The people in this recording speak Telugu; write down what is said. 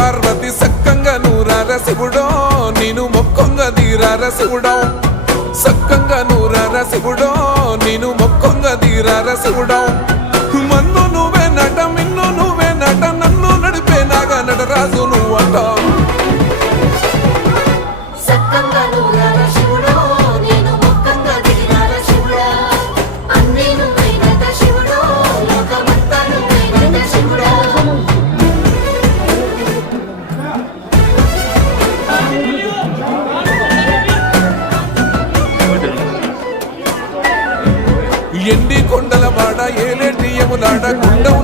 పార్వతి సక్కంగా నూరార శివుడో నేను మొక్కంగా తీరార శివుడో సక్కంగా నూరార శివుడో నేను మొక్కంగా తీరార శివుడో మన్ను నువ్వే నట మిన్ను నువ్వే నట నన్ను నడిపే నాగా నటరాజు నువ్వు అంట ఎండి కొండల వాడ ఏలేటి యములాడ గుండం